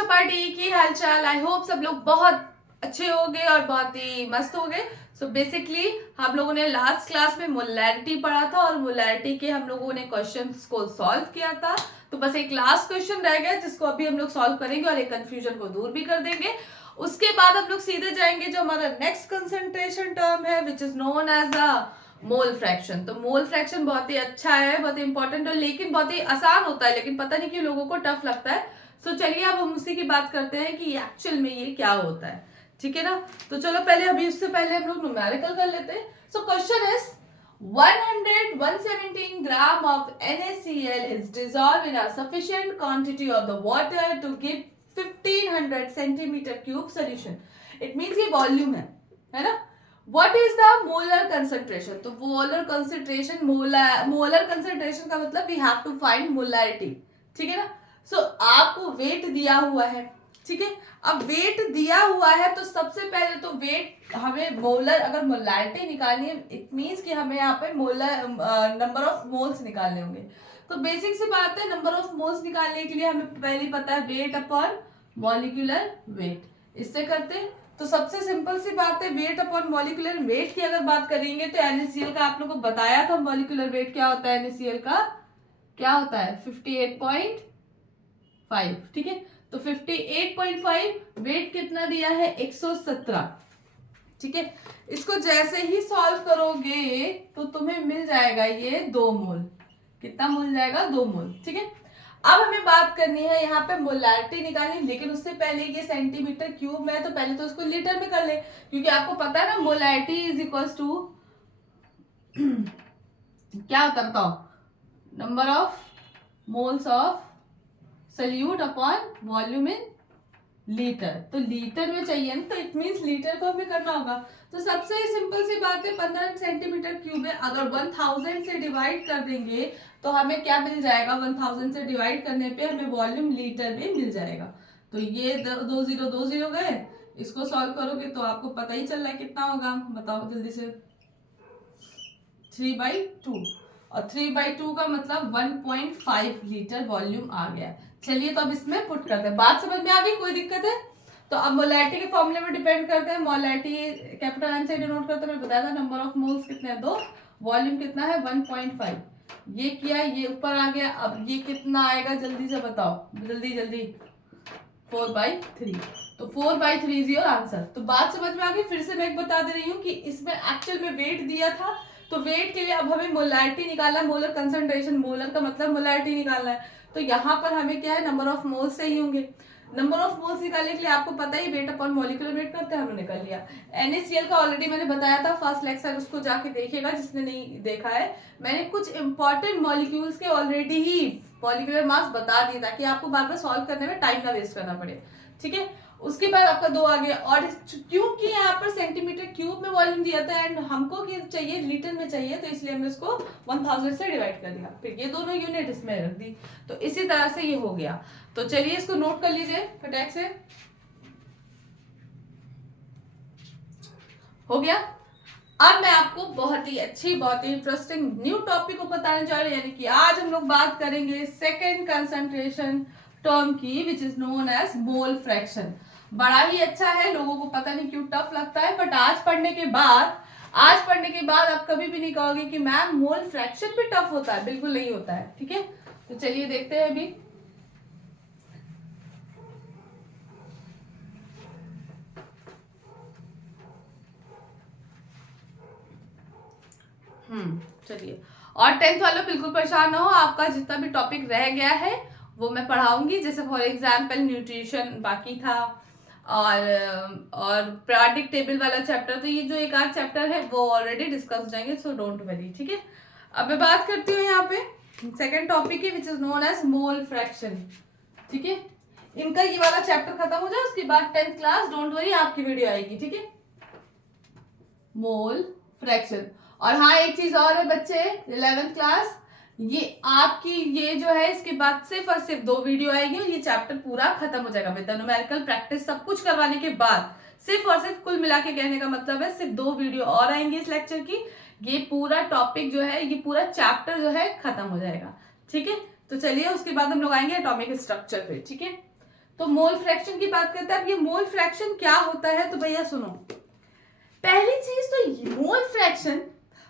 चपाटी की हालचाल। I hope सब लोग बहुत अच्छे हो गए और बहुत ही मस्त हो गए। सो बेसिकली हम लोगों ने लास्ट क्लास में मोलैरिटी पढ़ा था और मोलैरिटी के हम लोगों ने क्वेश्चंस को सॉल्व किया था। तो बस एक लास्ट क्वेश्चन रह गया जिसको अभी हम लोग सॉल्व करेंगे और एक कंफ्यूजन को दूर भी कर देंगे। उसके बाद हम लोग सीधे जाएंगे जो हमारा नेक्स्ट कंसंट्रेशन टर्म है which is known as the mole fraction. तो मोल फ्रैक्शन बहुत ही अच्छा है, बहुत ही इंपॉर्टेंट है, लेकिन बहुत ही आसान होता है, लेकिन पता नहीं क्यों लोगों को टफ लगता है। तो चलिए अब हम उसी की बात करते हैं कि एक्चुअल में ये क्या होता है। ठीक है ना। तो चलो पहले अभी उससे पहले हम लोग न्यूमेरिकल कर लेते हैं। So question is 117 gram of NaCl is dissolved in a sufficient quantity of the water to give 1500 centimeter cube solution. It means ये वॉल्यूम है ना। What is the molar concentration? तो molar concentration, molar concentration का मतलब we have to find molarity. ठीक है ना। सो आपको वेट दिया हुआ है, ठीक है। अब वेट दिया हुआ है तो सबसे पहले तो वेट हमें मोलर, अगर मोलैरिटी निकालनी है इट मींस कि हमें यहाँ पे मोलर नंबर ऑफ मोल्स निकालने होंगे। तो बेसिक सी बात है, नंबर ऑफ मोल्स निकालने के लिए हमें पहले पता है वेट अपॉन मॉलिक्यूलर वेट। इससे करते तो सबसे सिंपल सी बात है, वेट अपॉन मॉलिक्यूलर वेट की अगर बात करेंगे तो NaCl का आप लोगों को बताया था मॉलिक्यूलर वेट क्या होता है। NaCl का क्या होता है 58.5। ठीक है। तो 58.5 वेट कितना दिया है 117। ठीक है। इसको जैसे ही सॉल्व करोगे तो तुम्हें मिल जाएगा ये 2 मोल। कितना मिल जाएगा 2 मोल। ठीक है। अब हमें बात करनी है यहाँ पे मोलैरिटी निकालनी, लेकिन उससे पहले ये सेंटीमीटर क्यूब में है तो पहले तो उसको लीटर में कर ले, क्योंकि आपको पता है ना मोलैरिटी इज इक्वल्स टू क्या होता है बताओ, number of moles of solute upon volume in litre. तो लीटर में चाहिए ना, तो इट मींस लीटर को हमें करना होगा। तो सबसे सिंपल सी बात है 15 सेंटीमीटर क्यूब है, अगर 1000 से डिवाइड कर देंगे तो हमें क्या मिल जाएगा, 1000 से डिवाइड करने पे हमें वॉल्यूम लीटर में मिल जाएगा। तो ये 2 0 गए, इसको सॉल्व करोगे तो आपको पता ही चल रहा है कितना होगा, बताओ जल्दी से। 3/2 और 3/2 का मतलब 1.5 लीटर वॉल्यूम आ गया। चलिए तो अब इसमें पुट करते हैं। बात समझ में आ गई, कोई दिक्कत है? तो अब मोलैरिटी के फॉर्मूले में डिपेंड करते हैं। मोलैरिटी कैपिटल एम से डिनोट करते हैं, मैं बताया था नंबर ऑफ मोल्स कितने हैं 2, वॉल्यूम कितना है 1.5। ये किया, ये ऊपर आ गया। अब ये कितना आएगा जल्दी से बताओ, जल्दी जल्दी। 4/3। तो 4/3 इज योर आंसर। तो बात समझ में आ गई। फिर से मैं एक बता दे रही हूँ कि इसमें एक्चुअल में वेट दिया था, तो वेट के लिए अब हमें मोलैरिटी निकालना है, मोलर कंसंट्रेशन, मोलर का मतलब मोलैरिटी निकालना है। तो यहाँ पर हमें क्या है, नंबर ऑफ मोल्स से ही होंगे। नंबर ऑफ मोल्स निकालने के लिए आपको पता ही वेट अपॉन मॉलिक्यूलर वेट करते हैं, हमने कर लिया। NaCl का ऑलरेडी मैंने बताया था फर्स्ट लेक्चर, उसको जाके देखिएगा जिसने नहीं देखा है। मैंने कुछ इंपॉर्टेंट मॉलिक्यूल्स के ऑलरेडी ही मॉलिक्यूलर मास बता दिए ताकि आपको बार बार सॉल्व करने में टाइम ना वेस्ट करना पड़े। ठीक है। उसके बाद आपका 2 आ गया, और क्योंकि यहाँ पर सेंटीमीटर क्यूब में वॉल्यूम दिया था एंड हमको क्या चाहिए, लीटर में चाहिए, तो इसलिए हमने इसको 1000 से डिवाइड कर दिया, फिर ये दोनों यूनिट इसमें रख दी। तो इसी तरह से ये हो गया। तो चलिए इसको नोट कर लीजिए फटाक से। हो गया। अब मैं आपको बहुत ही अच्छी, बहुत ही इंटरेस्टिंग न्यू टॉपिक को बताने जा रही हूँ, यानी कि आज हम लोग बात करेंगे सेकेंड कंसंट्रेशन टर्म की which is known as mole fraction. बड़ा ही अच्छा है, लोगों को पता नहीं क्यों टफ लगता है, बट आज पढ़ने के बाद आप कभी भी नहीं कहोगे कि मैम मोल फ्रैक्शन भी टफ होता है, बिल्कुल नहीं होता है। ठीक है। तो चलिए देखते हैं अभी। चलिए, और 10th वालों बिल्कुल परेशान ना हो, आपका जितना भी टॉपिक रह गया है वो मैं पढ़ाऊंगी। जैसे फॉर एग्जाम्पल न्यूट्रिशन बाकी था और पीरियोडिक टेबल वाला चैप्टर, तो ये जो एक आध चैप्टर है वो ऑलरेडी डिस्कस हो जाएंगे, सो डोंट वरी। ठीक है। अब मैं बात करती हूँ यहाँ पे सेकेंड टॉपिक है which is known as mole fraction. ठीक है। इनका ये वाला चैप्टर खत्म हो जाए उसके बाद 10th क्लास डोंट वरी आपकी वीडियो आएगी। ठीक है। Mole fraction. और हाँ एक चीज और है बच्चे, 11th क्लास, ये आपकी ये जो है इसके बाद सिर्फ और सिर्फ 2 वीडियो आएगी और ये चैप्टर पूरा खत्म हो जाएगा विद न्यूमेरिकल प्रैक्टिस सब कुछ करवाने के बाद। सिर्फ और सिर्फ कुल मिला के कहने का मतलब है सिर्फ 2 वीडियो और आएंगी इस लेक्चर की, ये पूरा टॉपिक जो है, ये पूरा चैप्टर जो है खत्म हो जाएगा। ठीक है। तो चलिए उसके बाद हम लोग आएंगे एटॉमिक स्ट्रक्चर पे। ठीक है। तो मोल फ्रैक्शन की बात करते हैं। अब ये मोल फ्रैक्शन क्या होता है, तो भैया सुनो, पहली चीज तो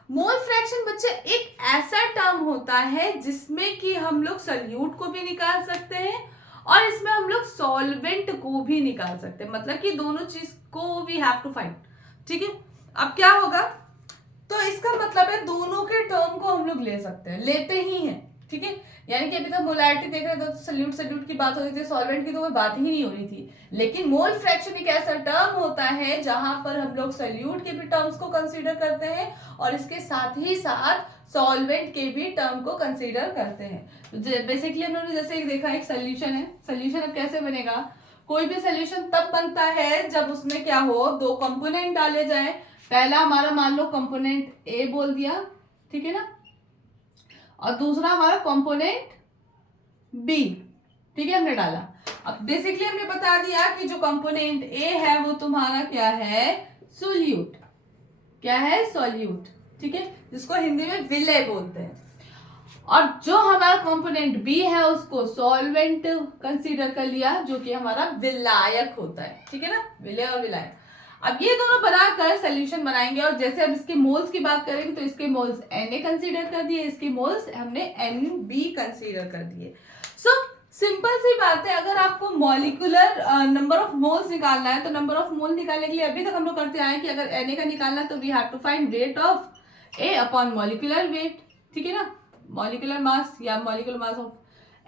मोल फ्रैक्शन बच्चे एक ऐसा टर्म होता है जिसमें कि हम लोग सल्यूट को भी निकाल सकते हैं और इसमें हम लोग सॉल्वेंट को भी निकाल सकते हैं, मतलब कि दोनों चीज को वी हैव टू फाइंड। ठीक है, अब क्या होगा, तो इसका मतलब है दोनों के टर्म को हम लोग ले सकते हैं, लेते ही हैं। ठीक है, यानी कि अभी तक मोलैरिटी देख रहे थे तो सल्यूट की बात हो रही थी, सॉल्वेंट की तो कोई बात ही नहीं हो रही थी। लेकिन मोल फ्रैक्शन एक ऐसा टर्म होता है जहां पर हम लोग सल्यूट के भी टर्म्स को कंसीडर करते हैं और इसके साथ ही साथ सॉल्वेंट के भी टर्म को कंसीडर करते हैं। तो बेसिकली हम लोगों ने जैसे देखा एक सोल्यूशन है, सोल्यूशन अब कैसे बनेगा, कोई भी सोल्यूशन तब बनता है जब उसमें क्या हो, दो कंपोनेंट डाले जाए। पहला हमारा मान लो कंपोनेंट ए बोल दिया, ठीक है ना, और दूसरा हमारा कंपोनेंट बी, ठीक है, हमने डाला। अब बेसिकली हमने बता दिया कि जो कंपोनेंट ए है वो तुम्हारा क्या है, सोल्यूट, क्या है, सोल्यूट, ठीक है, जिसको हिंदी में विलय बोलते हैं। और जो हमारा कंपोनेंट बी है उसको सॉल्वेंट कंसीडर कर लिया, जो कि हमारा विलायक होता है। ठीक है ना, विलय और विलायक। अब ये दोनों बनाकर सोल्यूशन बनाएंगे और जैसे अब इसके मोल्स की बात करेंगे तो इसके मोल्स Na कंसीडर कर दिए, इसके मोल्स हमने Nb कंसीडर कर दिए। सो सिंपल सी बात है, अगर आपको मॉलिक्यूलर नंबर ऑफ मोल्स निकालना है तो नंबर ऑफ मोल निकालने के लिए अभी तक हम लोग करते आए कि अगर Na का निकालना है तो we have to find weight of A upon molecular weight. ठीक है ना, मॉलिक्यूलर मास या मॉलिक्यूलर मास ऑफ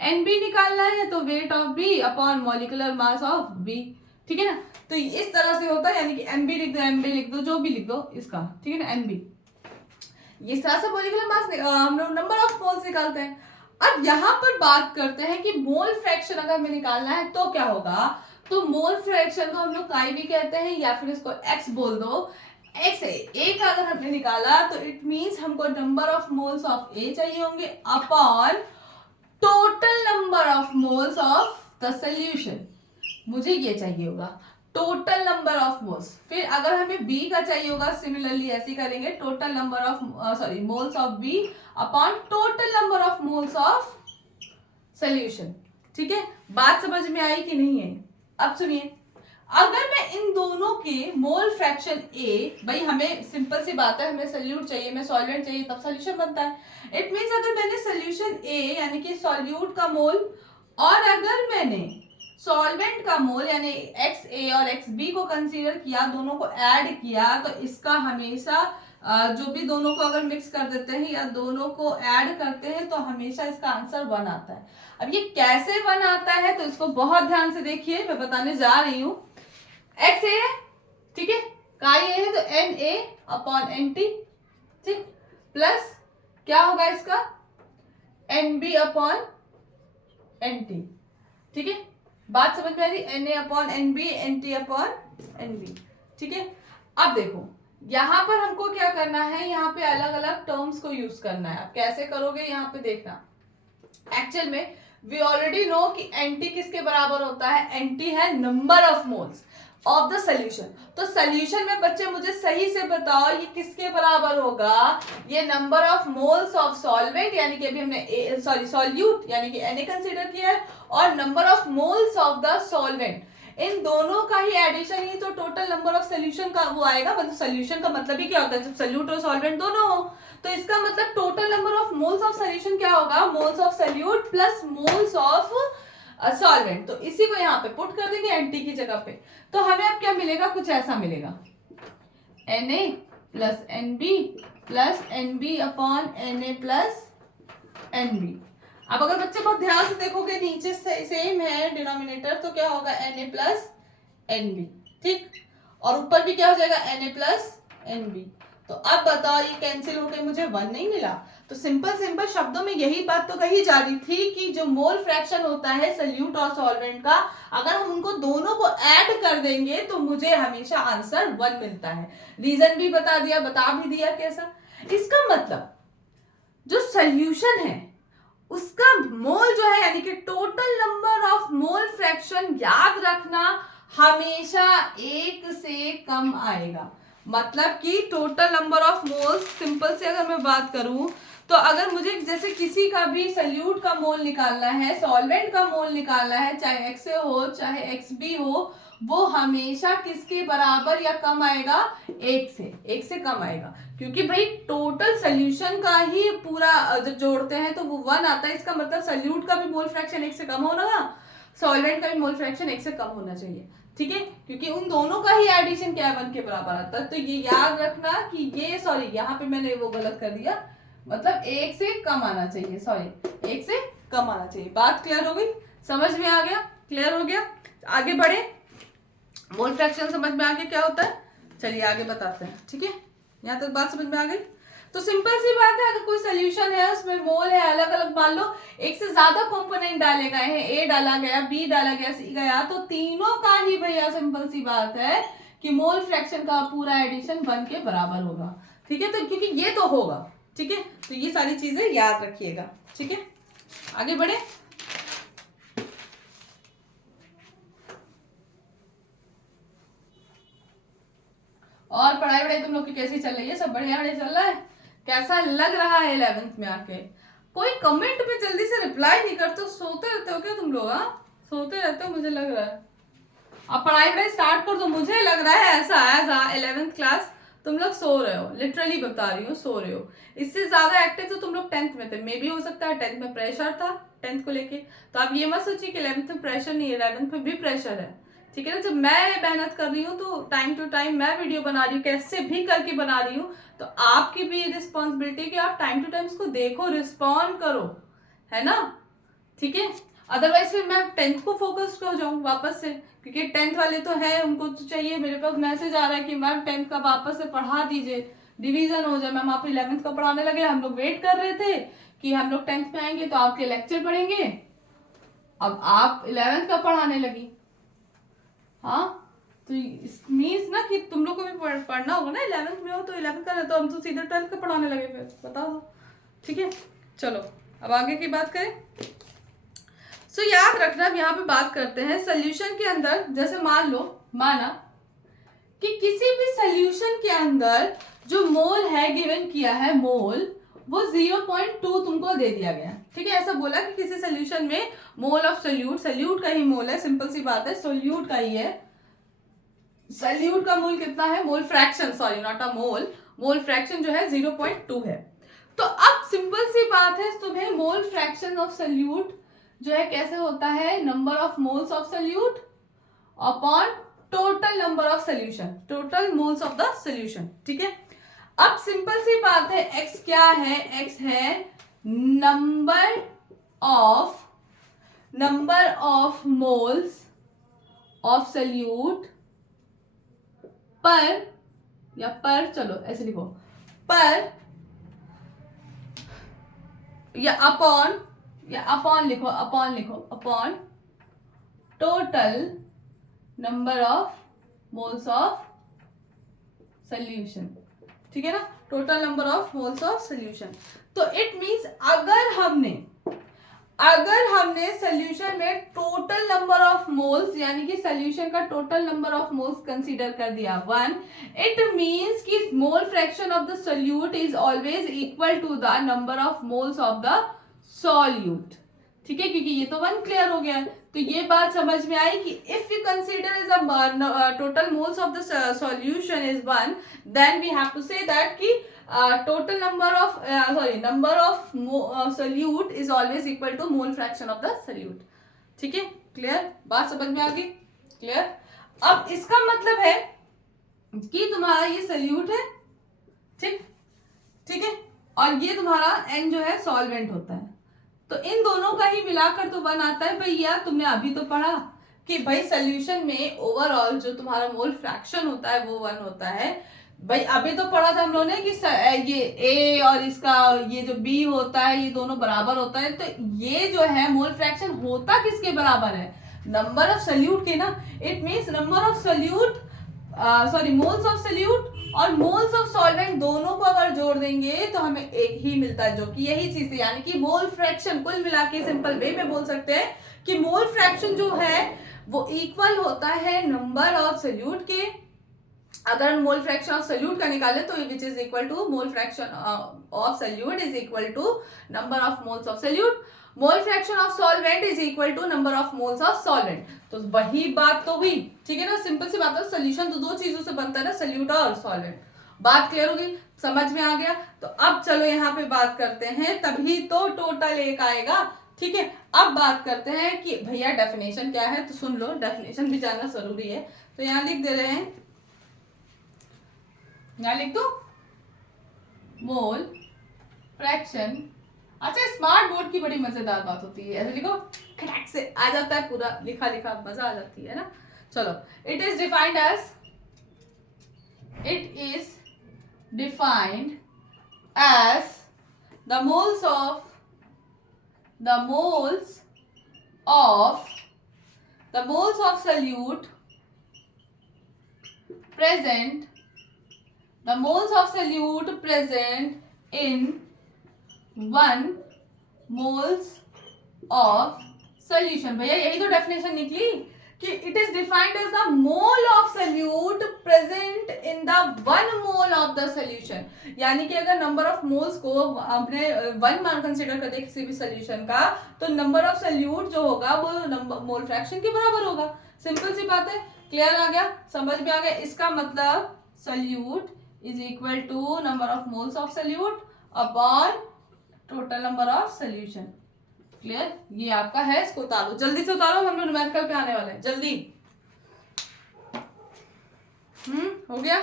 Nb निकालना है तो weight of B upon molecular mass of B। ठीक है ना, तो इस तरह से होता है, यानी कि Nb लिख दो, Nb लिख दो, जो भी लिख दो इसका, ठीक है ना, Nb। इस तरह से मॉलिक्यूलर मास हम लोग नंबर ऑफ मोल्स निकालते हैं। अब यहाँ पर बात करते हैं कि मोल फ्रैक्शन अगर हमें निकालना है तो क्या होगा, तो मोल फ्रैक्शन को हम लोग काई भी कहते हैं या फिर इसको एक्स बोल दो। एक्स ए का अगर हमने निकाला तो इट मींस हमको नंबर ऑफ मोल्स ऑफ ए चाहिए होंगे upon total number of moles of the solution, मुझे ये चाहिए होगा टोटल नंबर ऑफ मोल्स। फिर अगर हमें बी का चाहिए होगा सिमिलरली ऐसे करेंगे, total number of moles of B upon total number of moles of solution. ठीक है, बात समझ में आई कि नहीं है? अब सुनिए, अगर मैं इन दोनों के मोल फ्रैक्शन ए, भाई हमें सिंपल सी बात है, हमें सॉल्यूट चाहिए, हमें सॉल्वेंट चाहिए, तब सॉल्यूशन बनता है। इट मींस अगर मैंने सॉल्यूशन ए यानी कि सॉल्यूट का मोल और अगर मैंने सॉल्वेंट का मोल यानी XA और XB को कंसीडर किया, दोनों को ऐड किया, तो इसका हमेशा जो भी दोनों को अगर मिक्स कर देते हैं या दोनों को ऐड करते हैं तो हमेशा इसका आंसर 1 आता है। अब ये कैसे 1 आता है तो इसको बहुत ध्यान से देखिए, मैं बताने जा रही हूँ। XA है, ठीक है, काई ए है तो Na अपॉन Nt, ठीक, प्लस क्या होगा इसका Nb अपॉन Nt। ठीक है, बात समझ में आ रही, Na upon Nb, Nt upon Nb। ठीक है, अब देखो यहाँ पर हमको क्या करना है, यहाँ पे अलग अलग टर्म्स को यूज करना है। अब कैसे करोगे यहाँ पे देखना, एक्चुअल में वी ऑलरेडी नो कि Nt किसके बराबर होता है, Nt है number of moles of the solution. तो सोल्यूशन में बच्चे मुझे सही से बताओ ये किसके बराबर होगा, ये number of moles of solvent यानी कि अभी हमने सॉल्यूट यानी कि Na कंसीडर किया है और number of moles of the solvent, इन दोनों का ही एडिशन ही तो टोटल नंबर ऑफ सोल्यूशन का वो आएगा। मतलब सोल्यूशन का मतलब ही क्या होता है, जब सोल्यूट और सॉल्वेंट दोनों हो तो इसका मतलब total number of moles of solution क्या होगा, moles of solute plus moles of solvent. तो इसी को यहाँ पे पुट कर देंगे Nt की जगह पे, तो हमें अब क्या मिलेगा, कुछ ऐसा मिलेगा Na plus Nb plus Nb upon Na plus Nb। अब अगर बच्चे बहुत ध्यान से देखोगे नीचे सेम है डिनोमिनेटर, तो क्या होगा Na प्लस Nb, ठीक, और ऊपर भी क्या हो जाएगा Na प्लस Nb। तो अब बताओ ये कैंसिल होकर मुझे 1 नहीं मिला। तो सिंपल शब्दों में यही बात तो कही जा रही थी कि जो मोल फ्रैक्शन होता है सोल्यूट और सॉल्वेंट का, अगर हम उनको दोनों को ऐड कर देंगे तो मुझे हमेशा आंसर 1 मिलता है। रीजन भी बता भी दिया कैसा। इसका मतलब जो सोल्यूशन है उसका मोल जो है यानी कि total number of mole fraction याद रखना हमेशा 1 से कम आएगा। मतलब कि total number of moles, simple से अगर मैं बात करूं तो अगर मुझे जैसे किसी का भी सल्यूट का मोल निकालना है, सॉल्वेंट का मोल निकालना है, चाहे XA हो चाहे XB हो, वो हमेशा किसके बराबर या कम आएगा? एक से कम आएगा, क्योंकि भाई टोटल सोल्यूशन का ही पूरा जब जोड़ते हैं तो वो 1 आता है। इसका मतलब सल्यूट का भी मोल फ्रैक्शन 1 से कम होना, सॉल्वेंट का भी मोल फ्रैक्शन 1 से कम होना चाहिए, ठीक है, क्योंकि उन दोनों का ही एडिशन क्या है? 1 के बराबर आता है। तो ये याद रखना कि ये, सॉरी यहाँ पे मैंने वो गलत कर दिया, मतलब 1 से कम आना चाहिए, सॉरी 1 से कम आना चाहिए। बात क्लियर हो गई? समझ में आ गया? क्लियर हो गया? आगे बढ़े। मोल फ्रैक्शन समझ में आ गया क्या होता है? चलिए आगे बताते हैं, ठीक है। यहाँ तक बात समझ में आ गई? तो सिंपल सी बात है, अगर कोई सोल्यूशन है उसमें मोल है अलग अलग, मान लो एक से ज्यादा कंपोनेंट डाले गए हैं, ए डाला गया, बी डाला गया, सी गया, तो तीनों का ही भैया सिंपल सी बात है कि मोल फ्रैक्शन का पूरा एडिशन 1 के बराबर होगा, ठीक है। तो क्योंकि ये तो होगा, ठीक है, तो ये सारी चीजें याद रखिएगा, ठीक है। आगे बढ़े। और पढ़ाई वढ़ाई तुम लोग की कैसी चल रही है? सब बढ़िया बढ़िया चल रहा है? कैसा लग रहा है 11th में आके? कोई कमेंट पे जल्दी से रिप्लाई नहीं करते, सोते रहते हो क्या तुम लोग? सोते रहते हो मुझे लग रहा है। अब पढ़ाई वढ़ाई स्टार्ट कर दो, मुझे लग रहा है ऐसा एज 11th क्लास तुम लोग सो रहे हो, लिटरली बता रही हूँ, सो रहे हो। इससे ज्यादा एक्टिव तो तुम लोग 10th में थे, मे भी हो सकता है 10th में प्रेशर था 10th को लेके, तो आप ये मत सोचिए कि 11th में प्रेशर नहीं है, 11th में भी प्रेशर है, ठीक है ना। जब मैं मेहनत कर रही हूँ तो टाइम टू टाइम मैं वीडियो बना रही हूँ, कैसे भी करके बना रही हूँ, तो आपकी भी रिस्पॉन्सिबिलिटी कि आप टाइम टू टाइम इसको देखो, रिस्पॉन्ड करो, है ना, ठीक है। अदरवाइज फिर मैं 10th को फोकस हो जाऊँ वापस से, क्योंकि 10th वाले तो है, उनको तो चाहिए, मेरे पास मैसेज आ रहा है कि मैम 10th का वापस से पढ़ा दीजिए, डिवीजन हो जाए। मैम आप 11th का पढ़ाने लगे, हम लोग वेट कर रहे थे कि हम लोग 10th में आएंगे तो आपके लेक्चर पढ़ेंगे, अब आप 11th का पढ़ाने लगी। हाँ, तो मीन्स ना कि तुम लोग को भी पढ़ना होगा ना, 11th में हो तो 11th का, तो हम तो सीधे 12th का पढ़ाने लगे, फिर बता दो, ठीक है। चलो अब आगे की बात करें। सो याद रखना, अब यहाँ पे बात करते हैं सोल्यूशन के अंदर, जैसे मान लो, माना कि किसी भी सोल्यूशन के अंदर जो मोल है गिवन किया है, मोल वो 0.2 तुमको दे दिया गया, ठीक है। ऐसा बोला कि किसी सोल्यूशन में मोल ऑफ सोल्यूट का ही मोल है, सिंपल सी बात है, सोल्यूट का ही है। सोल्यूट का मोल कितना है? Mole fraction, sorry not a mole, mole fraction जो है 0.2 है। तो अब सिंपल सी बात है, तुम्हें मोल फ्रैक्शन ऑफ सोल्यूट जो है कैसे होता है? Number of moles of solute upon total number of solution, total moles of the solution, ठीक है। अब सिंपल सी बात है, x क्या है? x है number of moles of solute पर, या पर, चलो ऐसे लिखो, पर या अपॉन लिखो, upon total number of moles of solution, ठीक है ना, total number of moles of solution. तो इट मींस अगर हमने सोल्यूशन में टोटल नंबर ऑफ मोल्स, यानी कि सोल्यूशन का total number of moles consider कर दिया 1, इट मींस कि mole fraction of the solute is always equal to the number of moles of the solute, ठीक है, क्योंकि ये तो 1 क्लियर हो गया है। तो ये बात समझ में आई कि if you consider is a total moles of the solution is 1, then we have to say that कि total number of solute is always equal to mole fraction of the solute, ठीक है। क्लियर? बात समझ में आ गई? Clear? अब इसका मतलब है कि तुम्हारा ये सोल्यूट है, ठीक है, और ये तुम्हारा n जो है सॉल्वेंट होता है, तो इन दोनों का ही मिलाकर तो 1 आता है। भैया तुमने अभी तो पढ़ा कि भाई सोल्यूशन में ओवरऑल जो तुम्हारा मोल फ्रैक्शन होता है वो 1 होता है। भाई अभी तो पढ़ा था हम लोगों ने कि ये A और इसका ये जो B होता है ये दोनों बराबर होता है, तो ये जो है मोल फ्रैक्शन होता किसके बराबर है? नंबर ऑफ सोल्यूट के ना। It means number of solute, sorry moles of solute और मोल्स ऑफ सॉल्वेंट दोनों को अगर जोड़ देंगे तो हमें एक ही मिलता है, जो कि यही चीज है, यानी कि मोल फ्रैक्शन। कुल मिला के सिंपल वे में बोल सकते हैं कि मोल फ्रैक्शन जो है वो इक्वल होता है नंबर ऑफ सोल्यूट के अगर मोल फ्रैक्शन ऑफ सोल्यूट का निकाले तो which is equal to mole fraction of solute is equal to number of moles of solute, mole fraction of solvent is equal to number of moles of solvent. तो वही बात तो हुई, ठीक है ना, सिंपल सी बात है। सोल्यूशन तो दो चीजों से बनता है ना, सोल्यूट और सॉल्वेंट। बात क्लियर हो गई, समझ में आ गया। तो अब चलो यहाँ पे बात करते हैं, तभी तो टोटल एक आएगा, ठीक है। अब बात करते हैं कि भैया डेफिनेशन क्या है, तो सुन लो, डेफिनेशन भी जानना जरूरी है। तो यहाँ लिख दे रहे हैं, यहाँ लिख दो मोल फ्रैक्शन। अच्छा, स्मार्ट बोर्ड की बड़ी मजेदार बात होती है, ऐसे लिखो खटक से आ जाता है, पूरा लिखा लिखा मजा आ जाती है ना। चलो, it is defined as the moles of solute present in 1 moles of solution। भैया यही तो डेफिनेशन निकली कि it is defined as the mole of solute present in the 1 mole of the solution. यानी कि अगर नंबर ऑफ मोल्स को आपने 1 मान कंसीडर कर दिया किसी भी सोल्यूशन का, तो नंबर ऑफ सोल्यूट जो होगा वो नंबर मोल फ्रैक्शन के बराबर होगा। सिंपल सी बात है, क्लियर आ गया, समझ में आ गया। इसका मतलब solute is equal to number of moles of solute upon total number of solution. Clear, ये आपका है, इसको उतारो, जल्दी से उतारो, हम लोग न्यूमेरिकल पे आने वाले हैं, जल्दी। हो गया।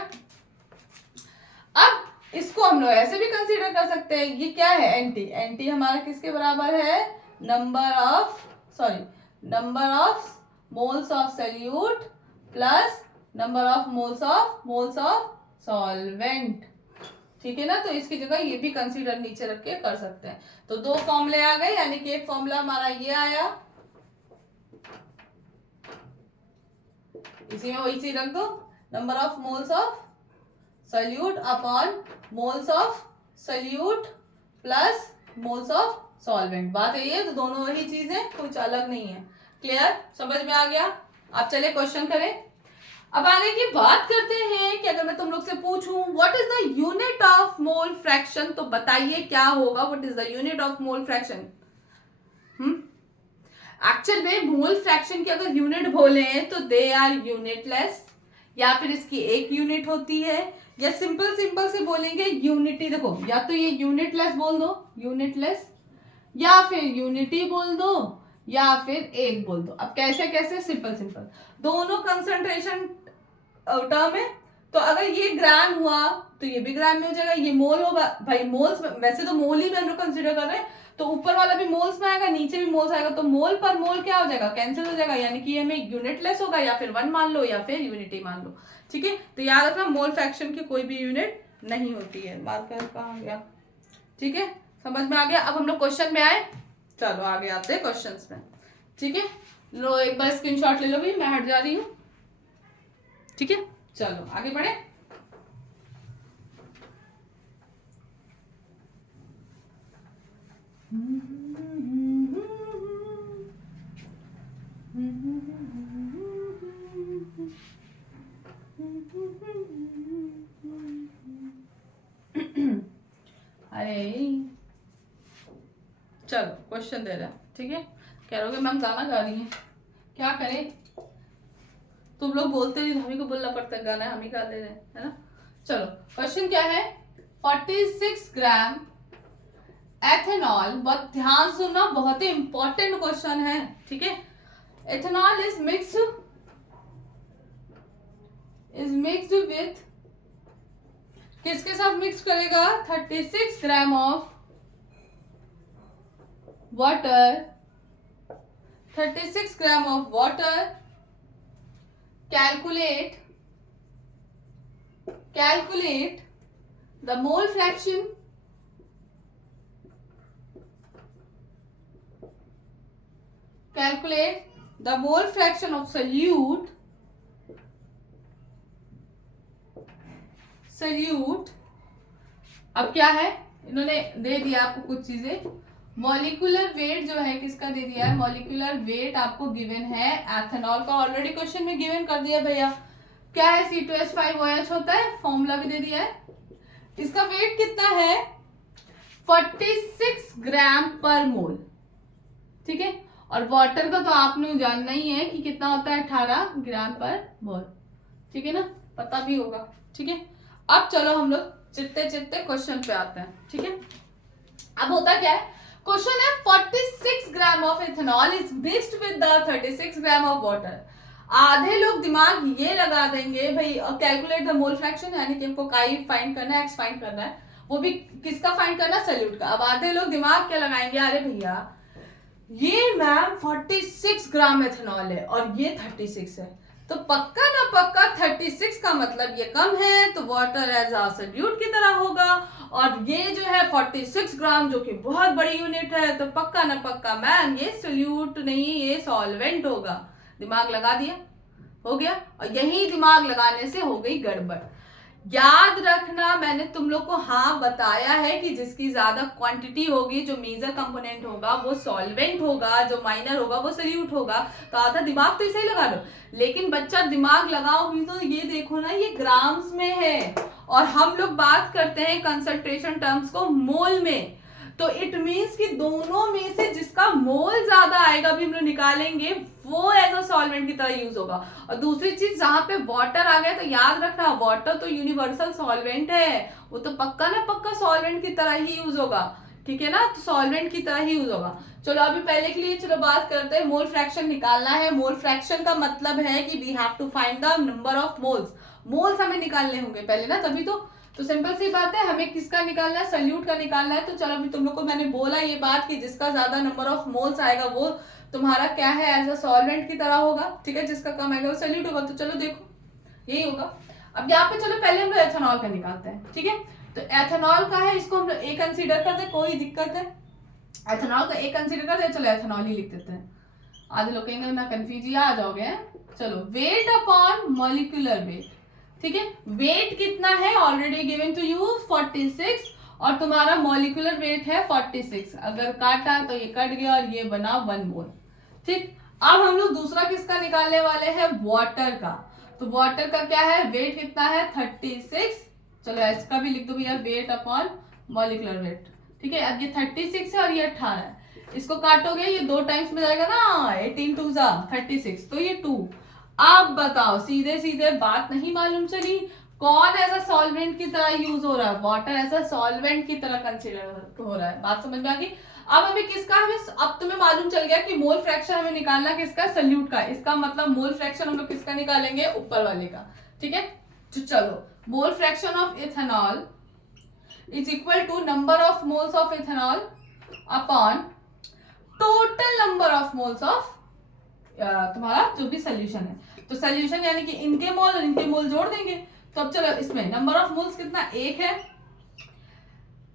अब इसको हम लोग ऐसे भी कंसीडर कर सकते हैं, ये क्या है, एंटी। एंटी हमारा किसके बराबर है, number of moles of solute plus number of moles of solvent, ठीक है ना। तो इसकी जगह ये भी कंसीडर नीचे रख के कर सकते हैं। तो 2 फॉर्मूले आ गए, यानी कि एक फॉर्मूला हमारा ये आया, इसी में वही चीज रख दो, number of moles of solute upon moles of solute plus moles of solvent. बात यही है, तो दोनों वही चीज है, कुछ अलग नहीं है। क्लियर, समझ में आ गया। अब चले क्वेश्चन करें। अब आगे की बात करते हैं कि अगर मैं तुम लोग से पूछूं what is the unit of mole fraction, तो बताइए क्या होगा, what is the unit of mole fraction. Actual में मोल फ्रैक्शन की अगर यूनिट बोले तो दे आर यूनिटलेस, या फिर इसकी एक यूनिट होती है, या सिंपल से बोलेंगे यूनिटी। देखो, या तो ये यूनिटलेस बोल दो, यूनिटलेस, या फिर यूनिटी बोल दो, या फिर एक बोल दो। अब कैसे, सिंपल दोनों कंसंट्रेशन टर्म है। तो अगर ये ग्राम हुआ तो ये भी ग्राम में हो जाएगा, ये मोल होगा। भाई मोल्स, वैसे तो मोल ही में हम लोग कंसिडर कर रहे हैं, तो ऊपर वाला भी मोल्स में आएगा, नीचे भी मोल्स आएगा, तो मोल पर मोल क्या हो जाएगा, कैंसिल हो जाएगा। यानी कि हमें यूनिटलेस होगा, या फिर 1 मान लो या फिर यूनिटी मान लो, ठीक है। तो याद रखना, मोल फ्रैक्शन की कोई भी यूनिट नहीं होती है। मार्कर कहाँ गया, ठीक है, समझ में आ गया। अब हम लोग क्वेश्चन में आए, चलो आगे आते हैं क्वेश्चन में, ठीक है। लो एक बार स्क्रीनशॉट ले लो भाई, मैं हट जा रही हूँ, ठीक है। चलो आगे बढ़े। अरे चलो क्वेश्चन दे रहे हैं, ठीक है। कह रहे हो मैम गाना गा रही हैं, क्या करें, तुम लोग बोलते नहीं, हम ही को बोलना पड़ता है, गाना हम ही गा दे रहे हैं, है ना। चलो क्वेश्चन क्या है, 46 ग्राम एथेनॉल, बहुत ध्यान सुनना, बहुत ही इंपॉर्टेंट क्वेश्चन है, ठीक है। एथेनॉल इज मिक्स्ड विथ, किसके साथ मिक्स करेगा, 36 gram of water, 36 gram of water. Calculate the mole fraction of solute अब क्या है, इन्होंने दे दिया आपको कुछ चीजें। मॉलिक्यूलर वेट जो है किसका दे दिया है, मॉलिक्यूलर वेट आपको गिवन है एथेनॉल का, ऑलरेडी क्वेश्चन में गिवन कर दिया भैया। क्या है, C2H5OH होता है, फॉर्मूला भी दे दिया है। इसका वेट कितना है, 46 ग्राम पर मोल, ठीक है। और वाटर का तो आपने जानना ही है कि कितना होता है, 18 ग्राम पर मोल, ठीक है ना, पता भी होगा, ठीक है। अब चलो हम लोग चित्ते चित्ते क्वेश्चन पे आते हैं, ठीक है। अब होता क्या है, क्वेश्चन है 46 gram of ethanol is mixed with the 36 gram of water. आधे लोग दिमाग ये लगा देंगे भाई कैलकुलेट द मोल फ्रैक्शन, यानी कि हमको काई फाइंड करना है, एक्स फाइंड करना है, वो भी किसका फाइंड करना है, सॉल्यूट का। अब आधे लोग दिमाग क्या लगाएंगे, अरे भैया ये मैम 46 ग्राम एथेनॉल है और ये 36 है, तो पक्का ना पक्का 36 का मतलब ये कम है, तो वाटर एज अ सॉल्यूट की तरह होगा। और ये जो है 46 ग्राम जो कि बहुत बड़ी यूनिट है, तो पक्का ना पक्का मैम ये सॉल्यूट नहीं, ये सॉल्वेंट होगा। दिमाग लगा दिया, हो गया। और यही दिमाग लगाने से हो गई गड़बड़। याद रखना, मैंने तुम लोग को हाँ बताया है कि जिसकी ज्यादा क्वांटिटी होगी, जो मेजर कंपोनेंट होगा वो सॉल्वेंट होगा, जो माइनर होगा वो सॉल्यूट होगा। तो आधा दिमाग तो इसे ही लगा लो, लेकिन बच्चा दिमाग लगाओ भी तो ये देखो ना, ये ग्राम्स में है और हम लोग बात करते हैं कंसंट्रेशन टर्म्स को मोल में। तो इट मीन्स कि दोनों में से जिसका मोल ज्यादा आएगा भी हम लोग निकालेंगे, वो एज अ सॉल्वेंट की तरह यूज होगा। और दूसरी चीज, जहां पे वाटर आ गया तो याद रखना वाटर तो यूनिवर्सल सॉल्वेंट है, वो तो पक्का ना पक्का सॉल्वेंट की तरह ही यूज होगा, ठीक है ना, तो सॉल्वेंट की तरह ही यूज होगा। चलो अभी पहले के लिए चलो बात करते हैं, मोल फ्रैक्शन निकालना है। मोल फ्रैक्शन का मतलब है कि we have to find the number of moles. Moles हमें निकालने होंगे पहले ना, तभी तो सिंपल सी बात है, हमें किसका निकालना है, सॉल्यूट का निकालना है। तो चलो अभी तुम लोग को मैंने बोला ये बात कि जिसका ज्यादा नंबर ऑफ मोल्स आएगा वो तुम्हारा क्या है, एज अ सॉल्वेंट की तरह होगा, ठीक है, जिसका कम आएगा वो सॉल्यूट होगा। तो चलो देखो यही होगा। अब यहाँ पे चलो पहले हम लोग एथेनॉल का निकालते हैं, ठीक है। तो एथेनॉल का है, इसको हम लोग ए कंसीडर करते हैं, कोई दिक्कत है, एथेनॉल का ए कंसीडर करते हैं, चलो एथेनॉल ही लिख देते हैं। आधे लोग कहेंगे ना कंफ्यूज आ जाओगे। चलो वेट अपॉन मॉलिक्यूलर वेट, ठीक है। वेट कितना है, ऑलरेडी गिवन टू यू 46, और तुम्हारा मॉलिक्यूलर वेट है 46। अगर काटा तो ये कट गया और ये बना 1 मोल, ठीक। अब हम लोग दूसरा किसका निकालने वाले हैं, वाटर का। तो वाटर का क्या है, वेट कितना है 36। चलो इसका भी लिख दो भैया, वेट अपॉन मॉलिक्यूलर वेट, ठीक है। अब ये 36 है और ये 18 है, इसको काटोगे ये 2 टाइम्स में जाएगा ना, 18 2 36, तो ये 2। अब बताओ, सीधे सीधे बात नहीं मालूम चली, कौन एज अ सॉल्वेंट की तरह यूज हो रहा है, वाटर एज अ सॉल्वेंट की तरह कंसीडर हो रहा है। बात समझ में आ गई। अब हमें किसका, हमें अब तुम्हें मालूम चल गया कि मोल फ्रैक्शन हमें निकालना किसका, सॉल्यूट का। इसका मतलब मोल फ्रैक्शन हम लोग किसका निकालेंगे, ऊपर वाले का, ठीक है। तो चलो, mole fraction of ethanol is equal to number of moles of ethanol upon total number of moles of तुम्हारा जो भी सोल्यूशन है। तो सोल्यूशन यानी कि इनके मोल और इनके मोल जोड़ देंगे। तो अब चलो इसमें नंबर ऑफ मोल्स कितना, 1 है।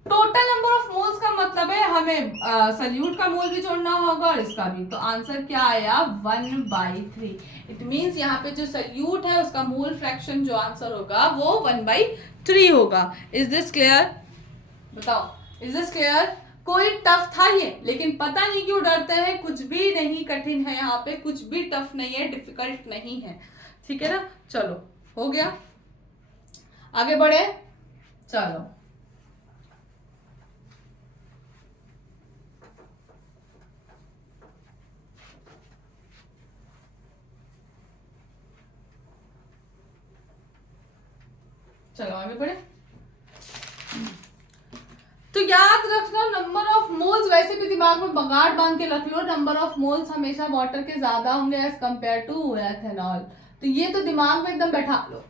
टोटल नंबर ऑफ मोल्स का मतलब है हमें सोल्यूट का मोल भी जोड़ना होगा और इसका भी। तो आंसर क्या आया, 1/3। इट मींस यहाँ पे जो सोल्यूट है उसका मोल फ्रैक्शन जो आंसर होगा वो 1/3 होगा। इज दिस क्लियर, बताओ, इज दिस क्लियर। कोई टफ था ये, लेकिन पता नहीं क्यों डरते हैं, कुछ भी नहीं कठिन है यहाँ पे, कुछ भी टफ नहीं है, डिफिकल्ट नहीं है, ठीक है ना। चलो हो गया, आगे बढ़े, चलो चलो आगे बढ़े। तो याद रखना नंबर ऑफ मोल्स, वैसे भी दिमाग में बगाड़ बांध के रख लो, नंबर ऑफ मोल्स हमेशा वाटर के ज्यादा होंगे एज कंपेयर टू एथेनॉल। तो ये तो दिमाग में एकदम बैठा लो।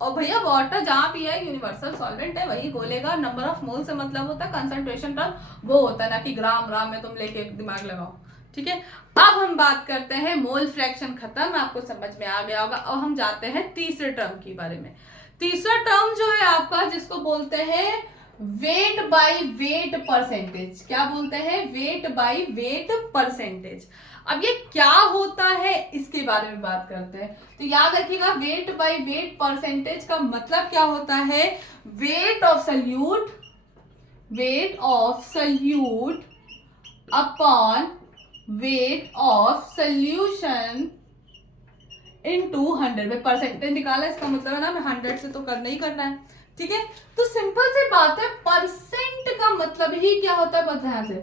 और भैया वाटर जहाँ भी है यूनिवर्सल सॉल्वेंट है, वही बोलेगा। नंबर ऑफ मोल से मतलब होता है कंसंट्रेशन टर्म, वो होता है ना कि ग्राम ग्राम में तुम लेके दिमाग लगाओ, ठीक है। अब हम बात करते हैं, मोल फ्रैक्शन खत्म, आपको समझ में आ गया होगा। अब हम जाते हैं तीसरे टर्म के बारे में। तीसरा टर्म जो है आपका, जिसको बोलते हैं वेट बाय वेट परसेंटेज। क्या बोलते हैं, वेट बाय वेट परसेंटेज। अब ये क्या होता है इसके बारे में बात करते हैं। तो याद रखिएगा, वेट बाय वेट परसेंटेज का मतलब क्या होता है, weight of solute, weight of solute upon weight of solution into 100 में परसेंटेज निकाला, इसका मतलब है ना हमें 100 से तो करना ही करना है, ठीक है। तो सिंपल सी बात है, परसेंट का मतलब ही क्या होता है, बहुत ध्यान से,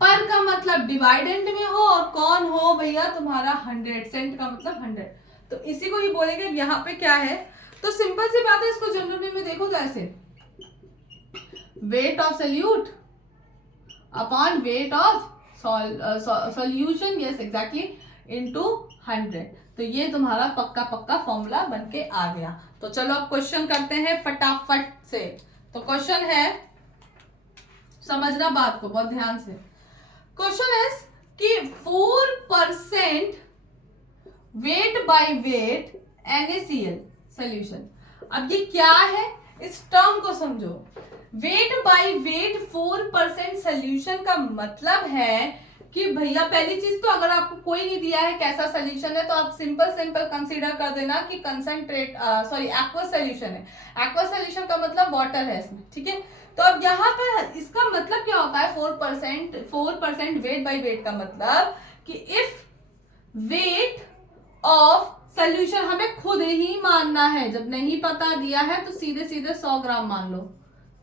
पर का मतलब डिवाइडेंड में हो और कौन हो भैया तुम्हारा 100, सेंट का मतलब 100, तो इसी को ही बोलेंगे। यहाँ पे क्या है, तो सिंपल सी बात है, इसको जनरल में देखो तो ऐसे, weight of solute upon weight of solution, yes exactly, into 100, तो ये तुम्हारा पक्का पक्का फॉर्मूला बन के आ गया। तो चलो अब क्वेश्चन करते हैं फटाफट से। तो क्वेश्चन है, समझना बात को बहुत ध्यान से, क्वेश्चन है कि 4% weight by weight NaCl solution. अब ये क्या है, इस टर्म को समझो। वेट बाय वेट 4% सॉल्यूशन का मतलब है कि भैया पहली चीज तो अगर आपको कोई नहीं दिया है कैसा सॉल्यूशन है, तो आप सिंपल कंसीडर कर देना कि कंसंट्रेट एक्वस सॉल्यूशन है। एक्वस सॉल्यूशन का मतलब वाटर है इसमें, ठीक है। तो अब यहाँ पर इसका मतलब क्या होता है, 4% वेट बाय वेट का मतलब कि इफ वेट ऑफ सॉल्यूशन हमें खुद ही मानना है, जब नहीं पता दिया है तो सीधे सीधे 100 ग्राम मान लो,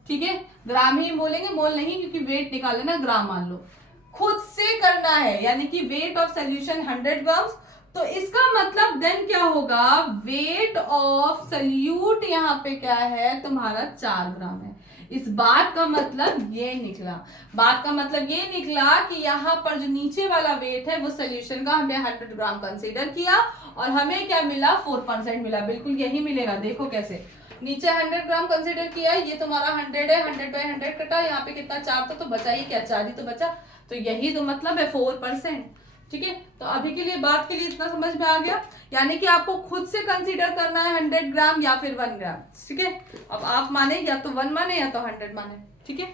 ठीक है। ग्राम ही बोलेंगे, मोल नहीं, क्योंकि वेट निकाले ना, ग्राम मान लो, खुद से करना है, यानी कि वेट ऑफ सॉल्यूशन 100 ग्राम्स। तो इसका मतलब देन क्या होगा, वेट ऑफ सॉल्यूट यहाँ पे क्या है तुम्हारा 4 ग्राम है। इस बात का मतलब ये निकला, बात का मतलब ये निकला कि यहाँ पर जो नीचे वाला वेट है वो सॉल्यूशन का हमने 100 ग्राम कंसीडर किया और हमें क्या मिला, 4% मिला। बिल्कुल यही मिलेगा, देखो कैसे, नीचे 100 ग्राम कंसीडर किया, ये तुम्हारा 100 है, 100 बाय 100 कटा, यहाँ पे कितना 4 तो बचा ही क्या, 4 ही तो बचा, तो यही तो मतलब है 4%, ठीक है। तो अभी के लिए बात के लिए इतना समझ में आ गया, यानी कि आपको खुद से कंसीडर करना है 100 ग्राम या फिर 1 ग्राम, ठीक है। अब आप माने या तो 1 माने या तो 100 माने, ठीक है।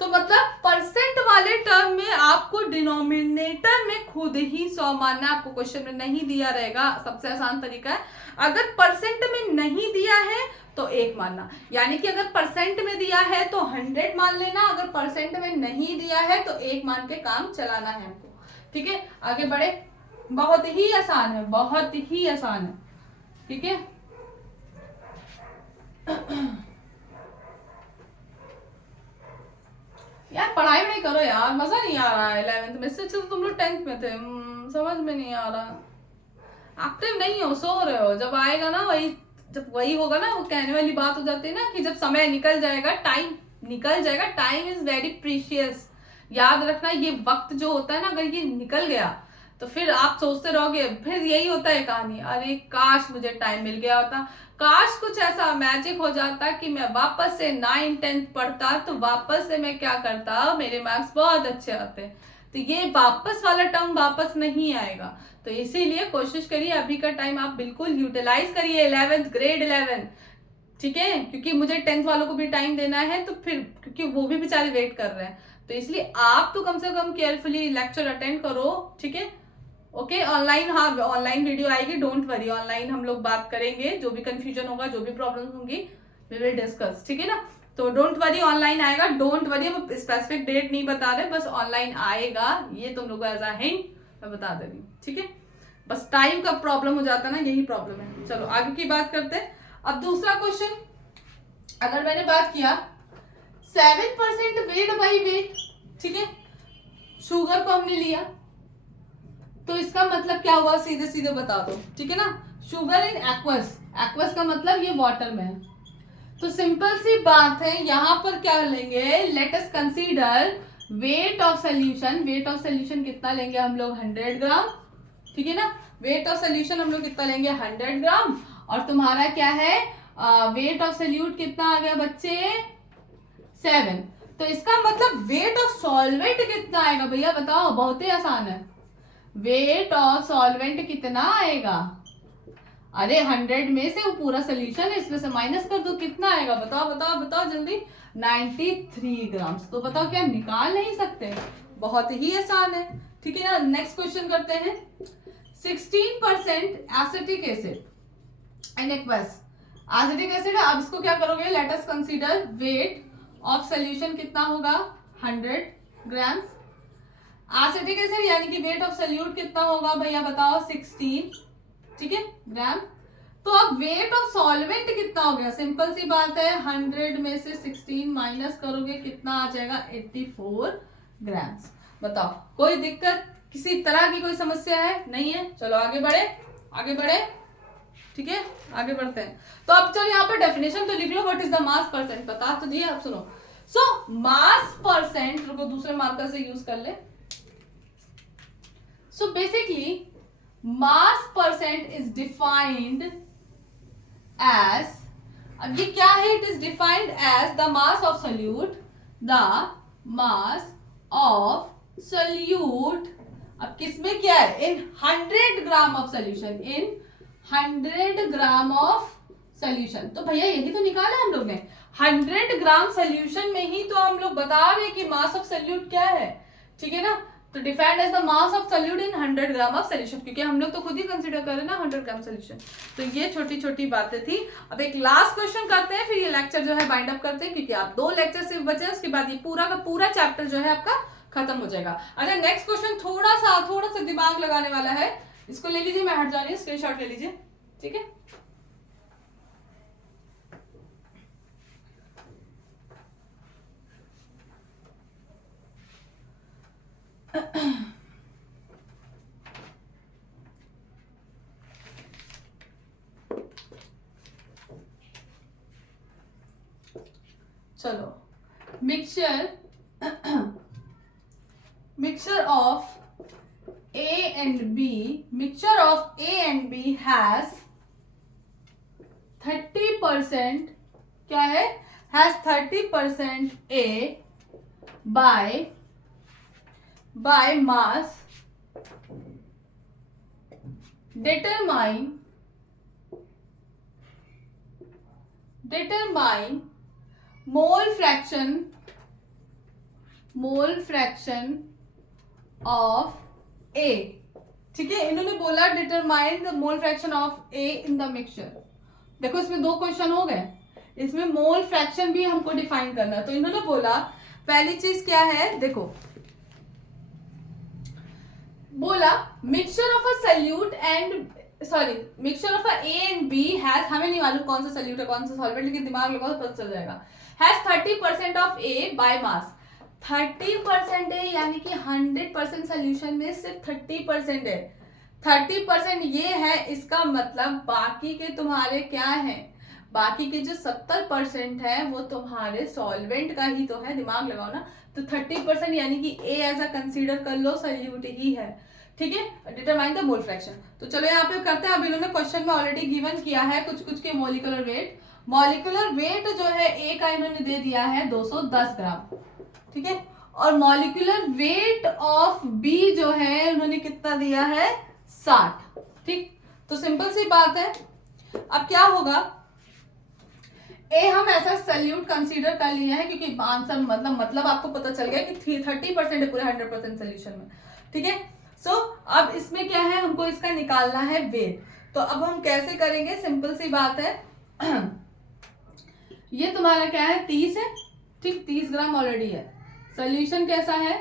तो मतलब परसेंट वाले टर्म में आपको डिनोमिनेटर में खुद ही 100 मानना, आपको क्वेश्चन में नहीं दिया रहेगा, सबसे आसान तरीका है। अगर परसेंट में नहीं दिया है तो 1 मानना, यानी कि अगर परसेंट में दिया है तो 100 मान लेना, अगर परसेंट में नहीं दिया है तो 1 मान के काम चलाना है हमको, ठीक है। आगे बढ़े, बहुत ही आसान है, बहुत ही आसान है, ठीक है। यार पढ़ाई नहीं करो यार, मजा नहीं आ रहा है 11th में, इससे तुम लोग 10th में थे, समझ में नहीं आ रहा, एक्टिव नहीं हो, सो रहे हो। जब आएगा ना वही, जब वही होगा ना, वो कहने वाली बात हो जाती है ना कि जब समय निकल जाएगा, टाइम निकल जाएगा, टाइम इज वेरी प्रीशियस, याद रखना। ये वक्त जो होता है ना, अगर ये निकल गया तो फिर आप सोचते रहोगे, फिर यही होता है कहानी, अरे काश मुझे टाइम मिल गया होता, काश कुछ ऐसा मैजिक हो जाता कि मैं वापस से 9th 10th पढ़ता, तो वापस से मैं क्या करता, मेरे मार्क्स बहुत अच्छे आते। तो ये वापस वाला टर्म वापस नहीं आएगा, तो इसीलिए कोशिश करिए अभी का टाइम आप बिल्कुल यूटिलाइज करिए, 11th ग्रेड 11, ठीक है। क्योंकि मुझे 10th वालों को भी टाइम देना है, तो फिर क्योंकि वो भी बेचारे वेट कर रहे हैं, तो इसलिए आप तो कम से कम केयरफुली लेक्चर अटेंड करो, ठीक है। ओके, ऑनलाइन, हाँ ऑनलाइन वीडियो आएगी, डोंट वरी, ऑनलाइन हम लोग बात करेंगे, जो भी कंफ्यूजन होगा, जो भी प्रॉब्लम होंगी, वी विल डिस्कस, ठीक है ना। तो डोंट वरी, ऑनलाइन आएगा, डोंट वरी, हम स्पेसिफिक डेट नहीं बता रहे, बस ऑनलाइन आएगा, ये तुम लोगों को एज अ हिंट मैं बता दे रही हूँ, ठीक है। बस टाइम का प्रॉब्लम हो जाता है ना, यही प्रॉब्लम है। चलो आगे की बात करते हैं। अब दूसरा क्वेश्चन, अगर मैंने बात किया 7% वेट बाई वेट, ठीक है, शुगर को हमने लिया, तो इसका मतलब क्या हुआ, सीधे सीधे बता दो, ठीक है ना। शुगर इन एक्वस, एक्वस का मतलब ये वाटर में है, तो सिंपल सी बात है, यहां पर क्या लेंगे, let us consider weight of solution. Weight of solution कितना लेंगे हम लोग, 100 ग्राम, ठीक है ना। वेट ऑफ सोल्यूशन हम लोग कितना लेंगे, 100 ग्राम, और तुम्हारा क्या है, वेट ऑफ सोल्यूट कितना आ गया बच्चे, 7। तो इसका मतलब वेट ऑफ सॉल्वेंट कितना आएगा भैया, बताओ, बहुत ही आसान है। वेट ऑफ सॉल्वेंट कितना आएगा, अरे 100 में से वो पूरा सोल्यूशन है, इसमें से माइनस कर दो, कितना आएगा, बताओ बताओ बताओ जल्दी, 93 ग्राम। तो बताओ क्या निकाल नहीं सकते, बहुत ही आसान है, ठीक है ना। नेक्स्ट क्वेश्चन करते हैं, 16% acetic acid an aqueous, acetic acid है। अब इसको क्या करोगे, let us consider weight of solution कितना होगा, 100 ग्राम्स, एसिटिक एसिड यानी कि वेट ऑफ सोल्यूट कितना होगा भैया बताओ, 16 ठीक है, ग्राम। तो अब वेट ऑफ सॉल्वेंट कितना हो गया, सिंपल सी बात है, 100 में से 16 माइनस करोगे कितना आ जाएगा, 84 ग्राम्स। बताओ कोई दिक्कत, किसी तरह की कोई समस्या है? नहीं है। चलो आगे बढ़े, आगे बढ़े, ठीक है, आगे बढ़ते हैं। तो अब चलो यहाँ पर डेफिनेशन तो लिख लो, what is the mass percent, बता तो दिया। अब सुनो, सो मास परसेंट, रुको दूसरे मार्कर से यूज कर ले। So basically mass percent is defined as, अब ये क्या है, it is defined as the mass of solute, the mass of solute. अब किसमें क्या है, in 100 gram of solution, in 100 gram of solution. तो भैया यही तो निकाला हम लोग ने, 100 ग्राम सोल्यूशन में ही तो हम लोग बता रहे हैं कि मास ऑफ सोल्यूट क्या है, ठीक है ना। तो defined as the mass of solute in 100 gram of solution, क्योंकि हम लोग तो खुद ही कंसीडर कर रहे हैं ना 100 ग्राम सोल्यूशन। तो ये छोटी छोटी बातें थी। अब एक लास्ट क्वेश्चन करते हैं, फिर ये लेक्चर जो है बाइंड अप करते हैं, क्योंकि आप 2 लेक्चर सिर्फ बचे हैं, उसके बाद ये पूरा का पूरा चैप्टर जो है आपका खत्म हो जाएगा। अच्छा नेक्स्ट क्वेश्चन थोड़ा सा दिमाग लगाने वाला है, इसको ले लीजिए, मैं हट जा रही हूँ, स्क्रीनशॉट ले लीजिए, ठीक है। चलो, mixture of A and B has 30%, क्या है, has 30% A by mass, determine mole fraction of A, ठीक है। इन्होंने बोला determine the mole fraction of A in the mixture. देखो इसमें 2 क्वेश्चन हो गए, इसमें मोल फ्रैक्शन भी हमको डिफाइन करना है। तो इन्होंने बोला पहली चीज क्या है, देखो बोला mixture of a solute and mixture of A and B has, हमें नहीं मालूम कौन सा सॉल्यूट है कौन सा सॉल्वेंट, लेकिन दिमाग लगाओ तो पता चल जाएगा, has 30% of A by mass. 30% है, यानी कि 100% सोल्यूशन में सिर्फ 30% है। 30% ये है, इसका मतलब बाकी के तुम्हारे क्या है, बाकी के जो 70% है वो तुम्हारे सॉल्वेंट का ही तो है, दिमाग लगाओ ना। तो 30% यानी कि A एज अ कंसीडर कर लो, सोल्यूट ही है, ठीक है। Determine the mole fraction. तो चलो यहाँ पे करते हैं। अब इन्होंने क्वेश्चन में ऑलरेडी गिवन किया है कुछ के मॉलिक्यूलर वेट जो है A का इन्होंने दे दिया है 210 ग्राम, ठीक है। और मॉलिक्यूलर वेट ऑफ B जो है उन्होंने कितना दिया है, 60, ठीक। तो सिंपल सी बात है, अब क्या होगा, ए हम ऐसा सॉल्यूट कंसीडर कर लिया है, क्योंकि आंसर मतलब आपको पता चल गया कि 30% है पूरे 100% सोल्यूशन में, ठीक है। सो अब इसमें क्या है, हमको इसका निकालना है वेट। तो अब हम कैसे करेंगे, सिंपल सी बात है, ये तुम्हारा क्या है, 30 है, ठीक, 30 ग्राम ऑलरेडी है। सोल्यूशन कैसा है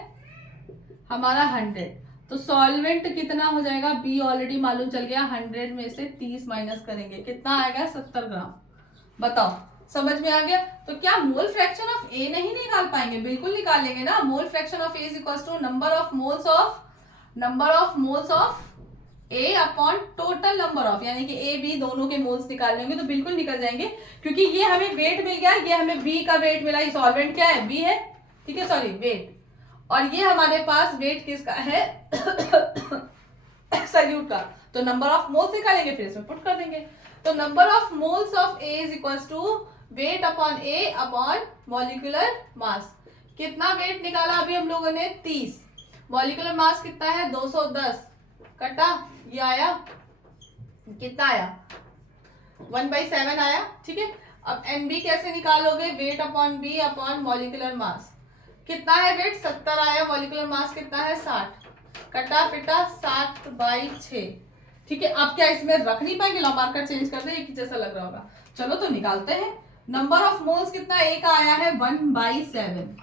हमारा 100, तो सॉल्वेंट कितना हो जाएगा, बी ऑलरेडी मालूम चल गया, 100 में से 30 माइनस करेंगे कितना आएगा, 70 ग्राम। बताओ समझ में आ गया। तो क्या मोल फ्रैक्शन ऑफ ए नहीं निकाल पाएंगे, बिल्कुल निकालेंगे ना। Mole fraction of A is equal to number of moles of A upon total number of, यानी कि ए बी दोनों के मोल्स निकाल लेंगे तो बिल्कुल निकल जाएंगे, क्योंकि ये हमें वेट मिल गया, ये हमें बी का वेट मिला, सॉल्वेंट क्या है, बी है, ठीक है, सॉरी वेट, और ये हमारे पास वेट किसका है, सॉल्यूट का। तो नंबर ऑफ मोल्स निकालेंगे, फिर इसमें पुट कर देंगे। तो number of moles of A is equals to weight upon A upon molecular mass. कितना वेट निकाला अभी हम लोगों ने, 30, मॉलिक्यूलर मास कितना है, 210, कटा ये आया, कितना आया, 1/7 आया, ठीक है। अब NB कैसे निकालोगे, weight upon B upon molecular mass. कितना है वेट, 70 आया, मॉलिक्यूलर मास कितना है, 60, कटा पिटा 7/6, ठीक है। अब क्या इसमें रख नहीं पाएंगे, लो मार्कर चेंज कर दे, एक ही जैसा लग रहा होगा। चलो तो निकालते हैं। नंबर ऑफ मोल्स कितना ए का आया है, 1/7,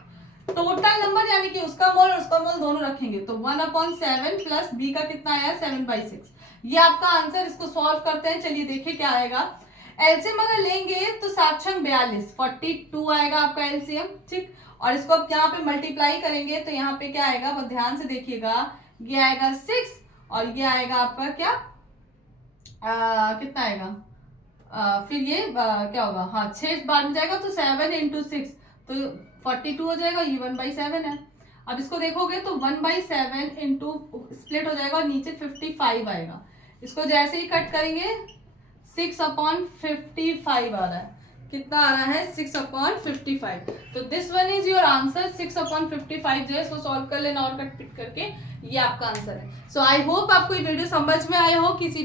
टोटल नंबर यानी कि उसका मोल और उसका मोल दोनों रखेंगे, तो 1/7 प्लस बी का कितना आया, 7/6, ये आपका आंसर। इसको सॉल्व करते हैं, चलिए देखिए क्या आएगा। एलसीएम अगर लेंगे तो 7 छंग 42, 42 आएगा आपका एलसीएम, ठीक। और इसको अब यहाँ पे मल्टीप्लाई करेंगे तो यहाँ पे क्या आएगा, वो ध्यान से देखिएगा, ये आएगा 6 और ये आएगा आपका क्या, कितना आएगा, फिर ये क्या होगा, हाँ 6 बार में जाएगा तो 7 इंटू 6 तो 42 हो जाएगा, ये 1/7 है। अब इसको देखोगे तो 1/7 इंटू स्प्लिट हो जाएगा और नीचे 55 आएगा। इसको जैसे ही कट करेंगे 6/55 आ रहा है, कितना आ रहा है, 6/55। तो this one is your answer, 6/55 जो है इसको सॉल्व कर लेना और कट पिट करके, ये आपका आंसर है। सो आई होप आपको ये वीडियो समझ में आया हो। किसी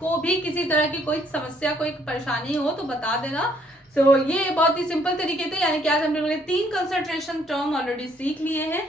को भी किसी तरह की कोई समस्या, कोई परेशानी हो तो बता देना। सो ये बहुत ही सिंपल तरीके थे, यानी कि आज हम लोगों ने 3 कंसंट्रेशन टर्म ऑलरेडी सीख लिए हैं।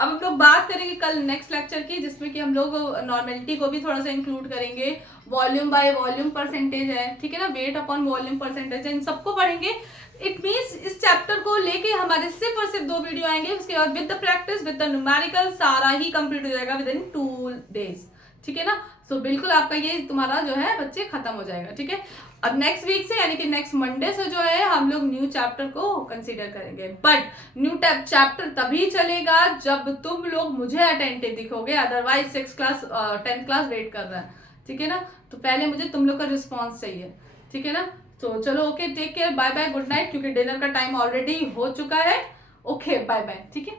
अब हम लोग बात करेंगे कल नेक्स्ट लेक्चर की, जिसमें कि हम लोग नॉर्मेलिटी को भी थोड़ा सा इंक्लूड करेंगे। वॉल्यूम बाय वॉल्यूम परसेंटेज है, ठीक है ना, वेट अपॉन वॉल्यूम परसेंटेज है, इन सबको पढ़ेंगे। इट मीन्स इस चैप्टर को लेके हमारे सिर्फ और सिर्फ 2 वीडियो आएंगे, उसके बाद with the practice with the numerical सारा ही कंप्लीट हो जाएगा विद इन 2 days, ठीक है ना। सो बिल्कुल आपका ये तुम्हारा जो है बच्चे खत्म हो जाएगा, ठीक है। अब नेक्स्ट वीक से यानी कि नेक्स्ट मंडे से जो है हम लोग न्यू चैप्टर को कंसीडर करेंगे। बट न्यू चैप्टर तभी चलेगा जब तुम लोग मुझे अटेंटिव दिखोगे, otherwise 6th class 10th class wait कर रहा है, ठीक है ना। तो पहले मुझे तुम लोग का रिस्पॉन्स चाहिए, ठीक है ना। तो चलो okay, take care, bye bye, good night, क्योंकि डिनर का टाइम ऑलरेडी हो चुका है। ओके बाय बाय, ठीक है।